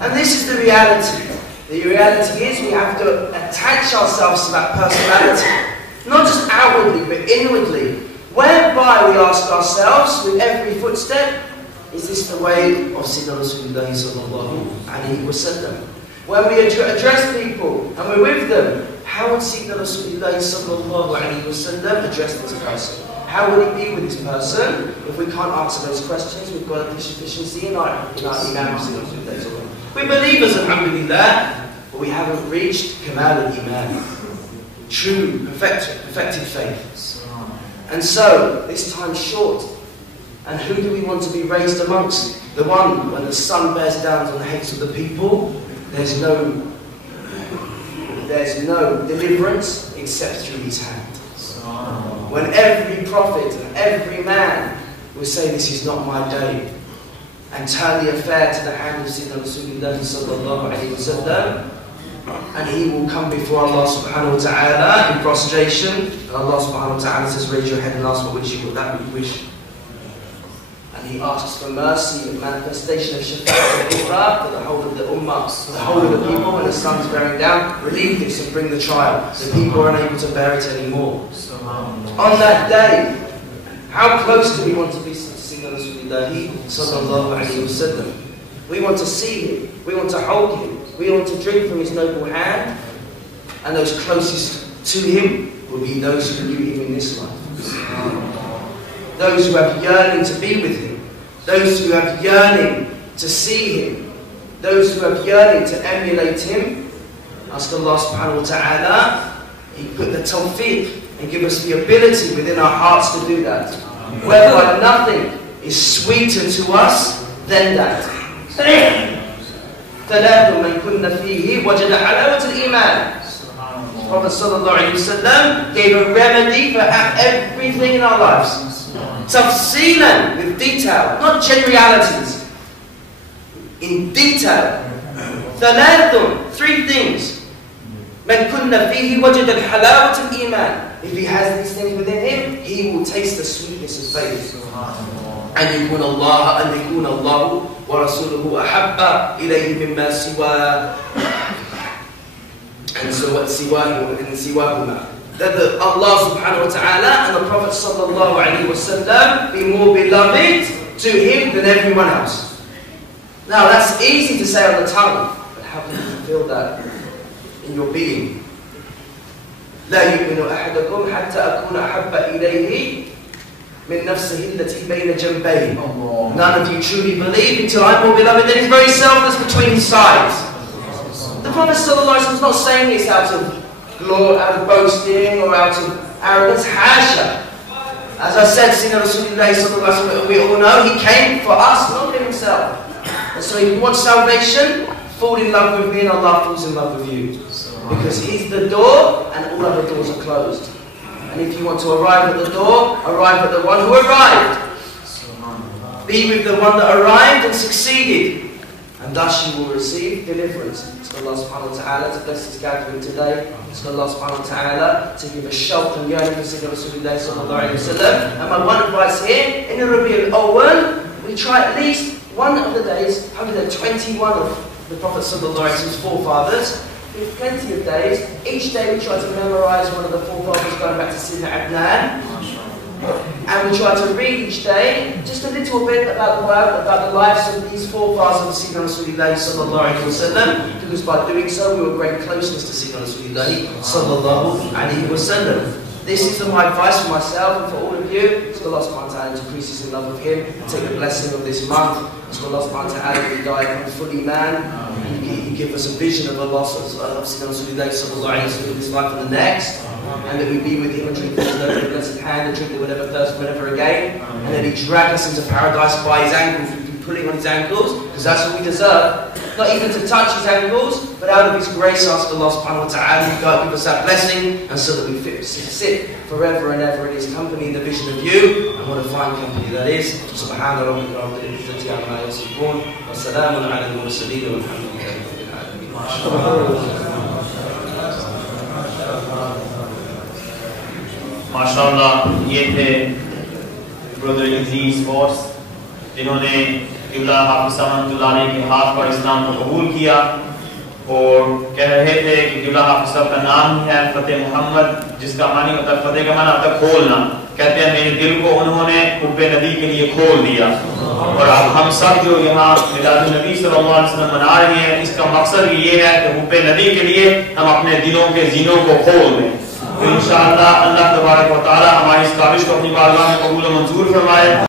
And this is the reality. The reality is we have to attach ourselves to that personality. Not just outwardly, but inwardly. Whereby we ask ourselves, with every footstep, is this the way of Sayyidina Rasulullah sallallahu alayhi wa sallam? When we address people and we're with them, how would Sayyidina Rasulullah sallallahu alayhi wa sallam address this person? How would he be with this person? If we can't answer those questions, we've got a deficiency in our Imam. We're believers, alhamdulillah, but we haven't reached Kamal al-Iman, true, perfected faith. And so, this time's short. And who do we want to be raised amongst? The one, when the sun bears down on the heads of the people, there's no deliverance except through his hand. When every prophet and every man will say, this is not my day, and turn the affair to the hand of Sayyidina Rasulullah sallallahu alayhi wa sallam, and he will come before Allah subhanahu wa ta'ala in prostration, and Allah subhanahu wa ta'ala says, raise your head and ask for which you wish. And he asks for mercy and manifestation of shafa'at for the whole of the ummah, the whole of the people. When the sun's bearing down, relieve this and bring the trial. The people are unable to bear it anymore. On that day, how close do we want to be to Sayyidina Rasulullah sallallahu alayhi wa sallam? We want to see him, we want to hold him, we want to drink from his noble hand, and those closest to him will be those who knew him in this life. Those who have yearning to be with him, those who have yearning to see him, those who have yearning to emulate him. Ask Allah subhanahu wa ta'ala, he put the tawfiq and give us the ability within our hearts to do that. Whereby nothing is sweeter to us than that. ثلاث من كن فيه وجد حلاوة الإيمان. Prophet sallallahu alayhi wa sallam gave a remedy for everything in our lives. Tafsilan, with detail, not generalities. In detail. ثلاث, three things. من كن فيه وجد الحلاوة الإيمان. If he has these things within him, he will taste the sweetness of faith. أن يكون الله ورسوله أحب إليه مما سواه. And so what siwahuma, that Allah subhanahu wa ta'ala and the Prophet sallallahu alayhi wa sallam be more beloved to him than everyone else. Now that's easy to say on the tongue, but how can you feel that in your being? لا يؤمن أحدكم حتى أكون أحب إليه من نفسه التي بين جنبيه. None of you truly believe until I'm more beloved than his very self that's between his sides. The Prophet ﷺ is not saying this out of glory, out of boasting, or out of arrogance. Hasha. As I said, Sayyidina Rasulullah ﷺ, we all know he came for us, not for himself. And so if you want salvation, fall in love with me and Allah falls in love with you. Because he's the door and all other doors are closed. And if you want to arrive at the door, arrive at the one who arrived. Be with the one that arrived and succeeded. And thus you will receive deliverance. Ask Allah subhanahu wa ta'ala to bless this gathering today. Ask Allah subhanahu wa ta'ala to give us shawq and yearning for Sayyidina Rasulullah sallallahu alayhi wa sallam. And my one advice here, in the Rabi' al-Awwal, we try at least one of the days, 121 of the Prophet sallallahu alayhi wa sallam's forefathers. We have plenty of days. Each day we try to memorize one of the forefathers going back to Sayyidina Adnan. And we try to read each day just a little bit about the lives of these forefathers of Sayyidina Rasulullah sallallahu alayhi wa sallam, because by doing so we will gain closeness to Sayyidina Rasulullah sallallahu alayhi wa sallam. This is my advice for myself and for all of you. Ask Allah subhanahu wa ta'ala to increase us in love with him, take the blessing of this month. Ask Allah subhanahu wa ta'ala to die from fully man. He give us a vision of Allah of Sayyidina Rasulullah sallallahu alayhi wa sallam this life and the next. And that we be with him and drink from his noble blessed hand and drink that we'll never thirst for never again. And then he drag us into paradise by his ankles. We've been pulling on his ankles because that's what we deserve. Not even to touch his ankles, but out of his grace ask Allah subhanahu wa ta'ala to give us that blessing, and so that we sit forever and ever in his company, in the vision of you. And what a fine company that is. Subhana rabbika rabbil izzati amma yasifun wa salamun ala al-mursalin walhamdulillahi rabbil alamin. माशाअल्लाह, ये थे brother Idris watts जिन्होंने क़िबला हाफ़िज़ रहमतुल्लाह अलैह के हाथ पर इस्लाम को कबूल किया और कह रहे थे कि क़िबला हाफ़िज़ साहब का नाम है फ़तेह मोहम्मद, जिसका मानी होता है फ़तेह का माना होता है खोलना। कहते हैं मेरे दिल को उन्होंने हुब्बे नबी के लिए खोल दिया। और अब हम सब जो यहाँ मिलाद-उन-नबी सल्लल्लाहु अलैहि वसल्लम मना रहे हैं, इसका मकसद ये है कि हुब्बे नबी के लिए हम अपने दिलों के ज़ीनों को खोल दें। तो इंशाअल्लाह अल्लाह तबारक व तआला हमारी इस काविश को अपनी बारगाह में कबूल और मंजूर फरमाए।